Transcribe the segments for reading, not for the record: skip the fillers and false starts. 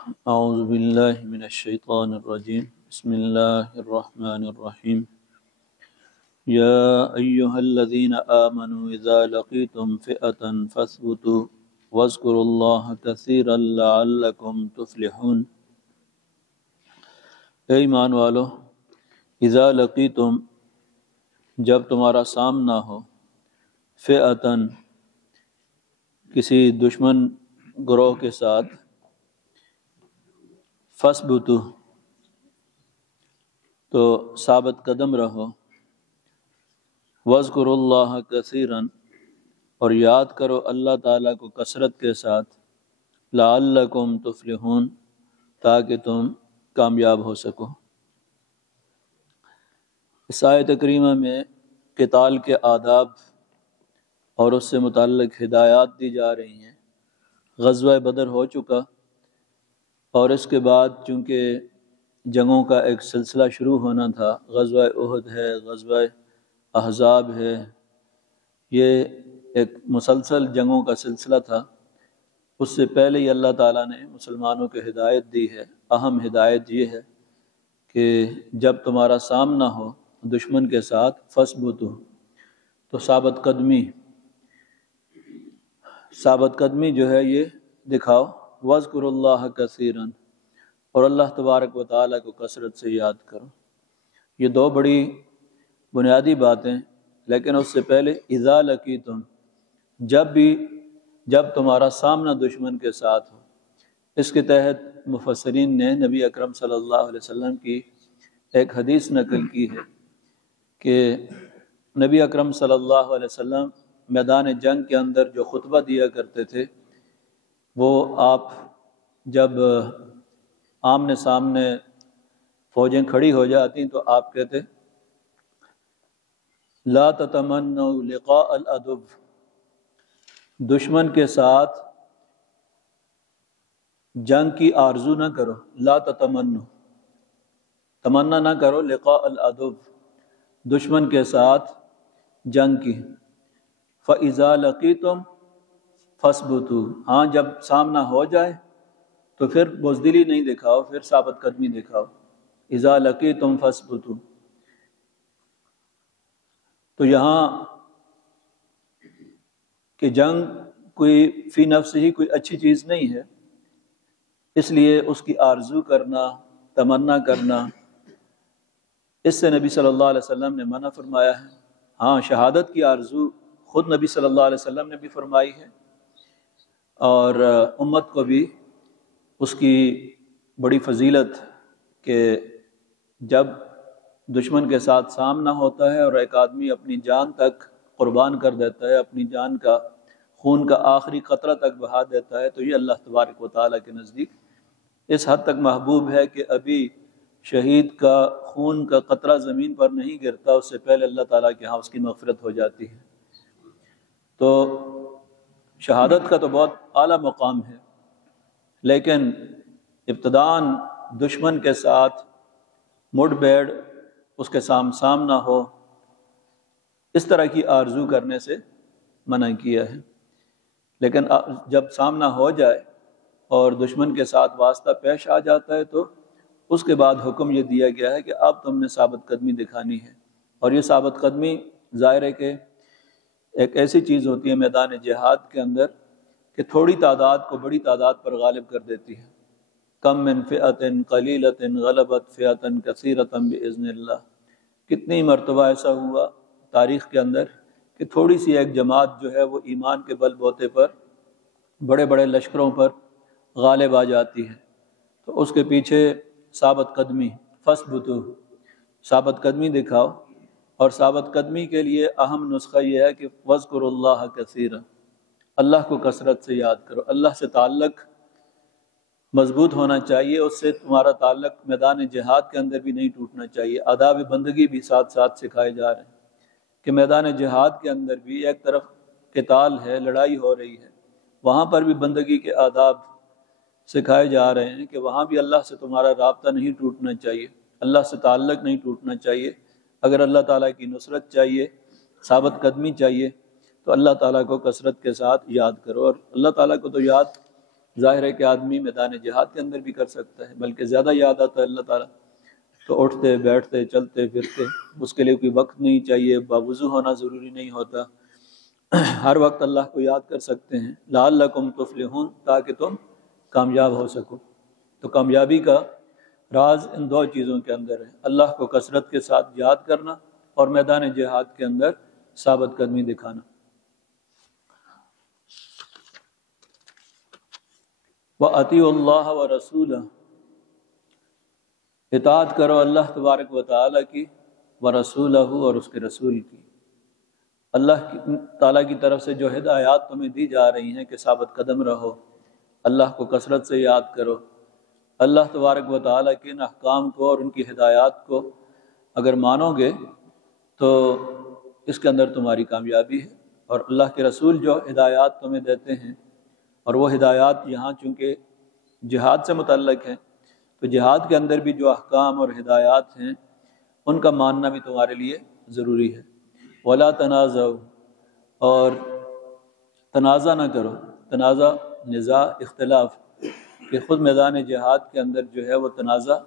اعوذ باللہ من الشیطان الرجیم بسم اللہ الرحمن الرحیم یا ایہا الذین آمنوا اذا لقیتم فئة فاثبتوا واذکروا اللہ کثیرا لعلکم تفلحون۔ اے ایمان والو، اذا لقیتم، جب تمہارا سامنا ہو، فئة، کسی دشمن گروہ کے ساتھ، فاثبتوا، تو ثابت قدم رہو، واذکروا اللہ کثیرا، اور یاد کرو اللہ تعالیٰ کو کثرت کے ساتھ، لعلکم تفلحون، تاکہ تم کامیاب ہو سکو۔ اس آیت کریمہ میں قتال کے آداب اور اس سے متعلق ہدایات دی جا رہی ہیں۔ غزوہ بدر ہو چکا، اور اس کے بعد چونکہ جنگوں کا ایک سلسلہ شروع ہونا تھا، غزوہ احد ہے، غزوہ احزاب ہے، یہ ایک مسلسل جنگوں کا سلسلہ تھا۔ اس سے پہلے ہی اللہ تعالیٰ نے مسلمانوں کو ہدایت دی ہے۔ اہم ہدایت یہ ہے کہ جب تمہارا سامنا ہو دشمن کے ساتھ، فاثبتوا، تو ثابت قدمی جو ہے یہ دکھاؤ، واذکروا اللہ کثیرا، اور اللہ تبارک و تعالیٰ کو کثرت سے یاد کرو۔ یہ دو بڑی بنیادی باتیں، لیکن اس سے پہلے اذا لقیتم، جب تمہارا سامنا دشمن کے ساتھ ہو۔ اس کے تحت مفسرین نے نبی اکرم صلی اللہ علیہ وسلم کی ایک حدیث نقل کی ہے کہ نبی اکرم صلی اللہ علیہ وسلم میدان جنگ کے اندر جو خطبہ دیا کرتے تھے، وہ آپ جب آمنے سامنے فوجیں کھڑی ہو جاتی تو آپ کہتے، لا تتمنوا لقاء العدو، دشمن کے ساتھ جنگ کی آرزو نہ کرو، لا تتمنوا، تمنا نہ کرو، لقاء العدو، دشمن کے ساتھ جنگ کی۔ فَإِذَا لَقِيتُمْ فَاثْبُتُوا، ہاں جب سامنا ہو جائے تو پھر بزدلی نہیں دکھاؤ، پھر ثابت قدمی دکھاؤ۔ اِذَا لَقِيتُمْ فَاثْبُتُوا، تو یہاں کہ جنگ کوئی فی نفس ہی کوئی اچھی چیز نہیں ہے، اس لیے اس کی آرزو کرنا، تمنا کرنا، اس سے نبی صلی اللہ علیہ وسلم نے منع فرمایا ہے۔ ہاں، شہادت کی آرزو خود نبی صلی اللہ علیہ وسلم نے بھی فرمائی ہے، اور امت کو بھی اس کی بڑی فضیلت کہ جب دشمن کے ساتھ سامنا ہوتا ہے اور ایک آدمی اپنی جان تک قربان کر دیتا ہے، اپنی جان کا خون کا آخری قطرہ تک بہا دیتا ہے، تو یہ اللہ تبارک و تعالیٰ کے نزدیک اس حد تک محبوب ہے کہ ابھی شہید کا خون کا قطرہ زمین پر نہیں گرتا، اس سے پہلے اللہ تعالیٰ کے ہاں اس کی مغفرت ہو جاتی ہے۔ تو شہادت کا تو بہت اعلیٰ مقام ہے، لیکن ابتداً دشمن کے ساتھ مڈ بیڑ، اس کے سامنا ہو، اس طرح کی آرزو کرنے سے منع کیا ہے۔ لیکن جب سامنا ہو جائے اور دشمن کے ساتھ واسطہ پیش آ جاتا ہے تو اس کے بعد حکم یہ دیا گیا ہے کہ اب تم نے ثابت قدمی دکھانی ہے۔ اور یہ ثابت قدمی ظاہر ہے کہ ایک ایسی چیز ہوتی ہے میدان جہاد کے اندر کہ تھوڑی تعداد کو بڑی تعداد پر غالب کر دیتی ہے۔ کم من فئۃ قلیلۃ غلبت فئۃ کثیرۃ باذن اللہ، کتنی مرتبہ ایسا ہوا تاریخ کے اندر کہ تھوڑی سی ایک جماعت جو ہے وہ ایمان کے بل بوتے پر بڑے بڑے لشکروں پر غالب آ جاتی ہے۔ تو اس کے پیچھے ثابت قدمی، فاثبتوا، ثابت قدمی دکھاؤ۔ اور ثابت قدمی کے لیے اہم نسخہ یہ ہے کہ واذکروا اللہ کثیرا، اللہ کو کثرت سے یاد کرو۔ اللہ سے تعلق مضبوط ہونا چاہیے، اس سے تمہارا تعلق میدان جہاد کے اندر بھی نہیں ٹوٹنا چاہیے۔ آداب بندگی بھی ساتھ ساتھ سکھائے جا رہے ہیں کہ میدان جہاد کے اندر بھی ایک طرف قتال ہے، لڑائی ہو رہی ہے، وہاں پر بھی بندگی کے آداب سکھائے جا رہے ہیں کہ وہاں بھی اللہ سے تمہارا رابطہ نہیں ٹوٹنا چاہیے، اللہ سے تعلق نہیں ٹوٹنا چاہیے۔ اگر اللہ تعالیٰ کی نصرت چاہیے، ثابت قدمی چاہیے، تو اللہ تعالیٰ کو کثرت کے ساتھ یاد کرو۔ اور اللہ تعالیٰ کو تو یاد ظاہر ہے کہ آدمی میدان جہاد کے اندر بھی کر سکتا ہے، بلکہ زیادہ یاد آتا ہے اللہ تعالیٰ تو اٹھتے بیٹھتے چلتے پھرتے، اس کے لیے کوئی وقت نہیں چاہیے، باوضو ہونا ضروری نہیں ہوتا، ہر وقت اللہ کو یاد کر سکتے ہیں۔ لعلکم تفلحون، تاکہ تم کامیاب ہو سکو۔ تو کامیابی کا راز ان دو چیزوں کے اندر ہے، اللہ کو کثرت کے ساتھ یاد کرنا اور میدان جہاد کے اندر ثابت قدمی دکھانا۔ وَأَطِیعُوا اللَّهَ وَرَسُولَهُ، اطاعت کرو اللہ تبارک و تعالیٰ کی، ورسولہ، اور اس کے رسول کی۔ اللہ تعالیٰ کی طرف سے جو ہدایات تمہیں دی جا رہی ہیں کہ ثابت قدم رہو، اللہ کو کثرت سے یاد کرو، اللہ تبارک و تعالیٰ کے ان احکام کو اور ان کی ہدایات کو اگر مانو گے تو اس کے اندر تمہاری کامیابی ہے۔ اور اللہ کے رسول جو ہدایات تمہیں دیتے ہیں، اور وہ ہدایات یہاں چونکہ جہاد سے متعلق ہیں تو جہاد کے اندر بھی جو احکام اور ہدایات ہیں ان کا ماننا بھی تمہارے لیے ضروری ہے۔ وَلَا تَنَازَعُوا، اور تنازع نہ کرو، تنازع نزاع اختلاف، کہ خود میدان جہاد کے اندر جو ہے وہ تنازع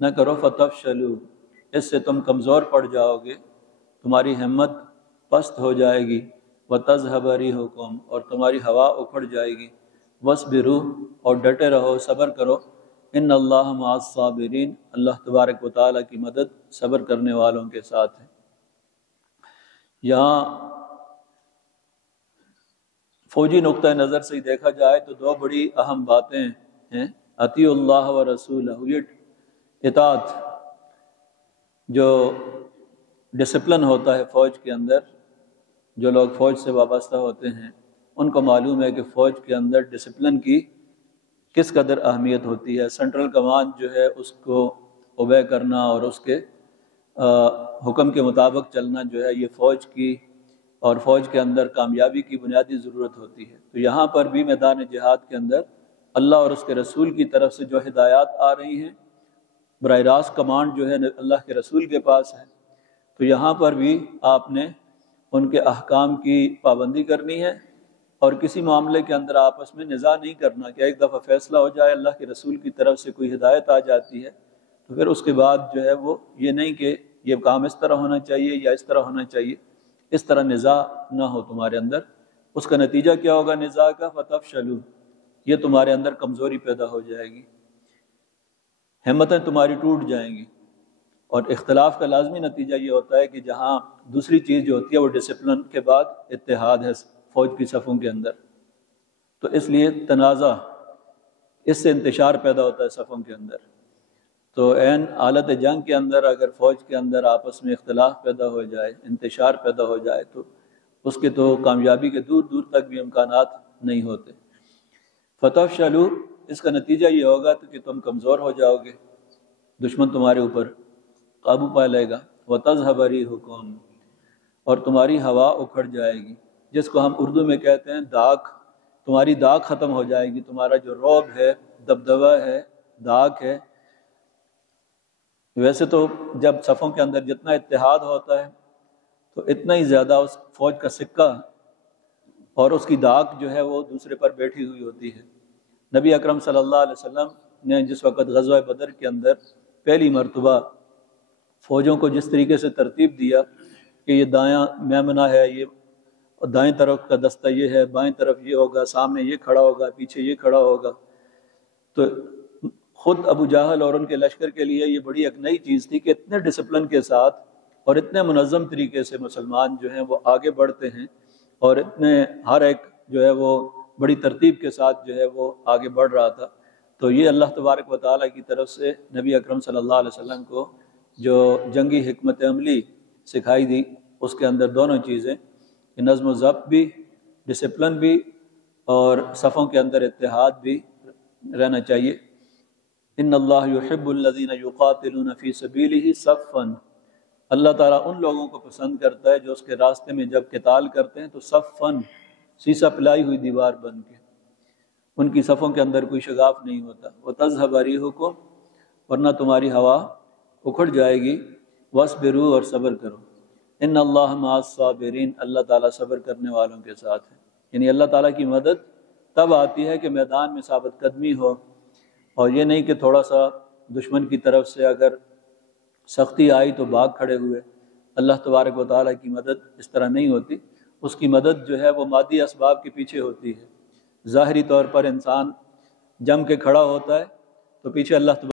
نہ کرو، فَتَفْشَلُوا، اس سے تم کمزور پڑ جاؤ گے، تمہاری ہمت پست ہو جائے گی، وَتَذْهَبَ رِيحُكُمْ، اور تمہاری ہوا اکھڑ جائے گی، وَاصْبِرُوا، اور ڈٹے رہو، صبر کرو، ان اللہ مع الصابرین، اللہ تبارک و تعالیٰ کی مدد صبر کرنے والوں کے ساتھ ہے۔ یہاں فوجی نقطہ نظر سے دیکھا جائے تو دو بڑی اہم باتیں ہیں، اطیعوا اللہ و رسولہ، یہ اطاعت، جو ڈسپلن ہوتا ہے فوج کے اندر، جو لوگ فوج سے وابستہ ہوتے ہیں ان کو معلوم ہے کہ فوج کے اندر ڈسپلن کی کس قدر اہمیت ہوتی ہے۔ سینٹرل کمانڈ جو ہے اس کو اوبے کرنا اور اس کے حکم کے مطابق چلنا جو ہے یہ فوج کی اور فوج کے اندر کامیابی کی بنیادی ضرورت ہوتی ہے۔ تو یہاں پر بھی میدان جہاد کے اندر اللہ اور اس کے رسول کی طرف سے جو ہدایات آ رہی ہیں، براہ راست کمانڈ جو ہے اللہ کے رسول کے پاس ہے، تو یہاں پر بھی آپ نے ان کے احکام کی پابندی کرنی ہے، اور کسی معاملے کے اندر آپس میں نزاع نہیں کرنا کہ ایک دفعہ فیصلہ ہو جائے، اللہ کے رسول کی طرف سے کوئی ہدایت آ جاتی ہے تو پھر اس کے بعد جو ہے وہ یہ نہیں کہ یہ کام اس طرح ہونا چاہیے یا اس طرح ہونا چاہیے، اس طرح نزاع نہ ہو تمہارے اندر۔ اس کا نتیجہ کیا ہوگا نزاع کا؟ فَتَفْشَلُوا، یہ تمہارے اندر کمزوری پیدا ہو جائے گی، ہمتیں تمہاری ٹوٹ جائیں گی، اور اختلاف کا لازمی نتیجہ یہ ہوتا ہے کہ جہاں دوسری چیز جو ہوتی ہے وہ ڈسپلن کے بعد اتحاد ہے فوج کی صفوں کے اندر، تو اس لیے تنازع، اس سے انتشار پیدا ہوتا ہے صفوں کے اندر۔ تو عین حالت جنگ کے اندر اگر فوج کے اندر آپس میں اختلاف پیدا ہو جائے، انتشار پیدا ہو جائے تو اس کے تو کامیابی کے دور دور تک بھی امکانات نہیں ہوتے۔ فَتَفْشَلُوا، اس کا نتیجہ یہ ہوگا کہ تم کمزور ہو جاؤ گے، دشمن تمہارے اوپر قابو پا لے گا، وَتَذْهَبَ رِيحُكُمْ، اور تمہاری ہوا اکھڑ جائے گی، جس کو ہم اردو میں کہتے ہیں داغ، تمہاری داغ ختم ہو جائے گی، تمہارا جو رعب ہے، دبدبہ ہے، داغ ہے۔ ویسے تو جب صفوں کے اندر جتنا اتحاد ہوتا ہے تو اتنا ہی زیادہ اس فوج کا سکہ اور اس کی داغ جو ہے وہ دوسرے پر بیٹھی ہوئی ہوتی ہے۔ نبی اکرم صلی اللہ علیہ وسلم نے جس وقت غزوہ بدر کے اندر پہلی مرتبہ فوجوں کو جس طریقے سے ترتیب دیا کہ یہ دایاں میمنہ ہے، یہ دائیں طرف کا دستہ یہ ہے، بائیں طرف یہ ہوگا، سامنے یہ کھڑا ہوگا، پیچھے یہ کھڑا ہوگا، تو خود ابو جہل اور ان کے لشکر کے لیے یہ بڑی ایک نئی چیز تھی کہ اتنے ڈسپلن کے ساتھ اور اتنے منظم طریقے سے مسلمان جو ہیں وہ آگے بڑھتے ہیں، اور اتنے ہر ایک جو ہے وہ بڑی ترتیب کے ساتھ جو ہے وہ آگے بڑھ رہا تھا۔ تو یہ اللہ تبارک و تعالیٰ کی طرف سے نبی اکرم صلی اللہ علیہ وسلم کو جو جنگی حکمت عملی سکھائی دی، اس کے اندر دونوں چیزیں کہ نظم و ضبط بھی، ڈسپلن بھی، اور صفوں کے اندر اتحاد بھی رہنا چاہیے۔ ان اللہ یحب الذین یقاتلون فی سبیلہ صفا، اللہ تعالیٰ ان لوگوں کو پسند کرتا ہے جو اس کے راستے میں جب قتال کرتے ہیں تو صفاً، سیسا پلائی ہوئی دیوار بن کے، ان کی صفوں کے اندر کوئی شگاف نہیں ہوتا۔ وَتَذْهَبَ رِيحُكُمْ، ورنہ تمہاری ہوا اکھڑ جائے گی، وَاصْبِرُوا، اور صبر کرو، ان اللہ مع الصابرین، اللہ تعالیٰ صبر کرنے والوں کے ساتھ ہے۔ یعنی اللہ تعالیٰ کی مدد تب آتی ہے کہ میدان میں ثابت قدمی ہو، اور یہ نہیں کہ تھوڑا سا دشمن کی طرف سے اگر سختی آئی تو بھاگ کھڑے ہوئے۔ اللہ تبارک و تعالیٰ کی مدد اس طرح نہیں ہوتی، اس کی مدد جو ہے وہ مادی اسباب کے پیچھے ہوتی ہے۔ ظاہری طور پر انسان جم کے کھڑا ہوتا ہے تو پیچھے اللہ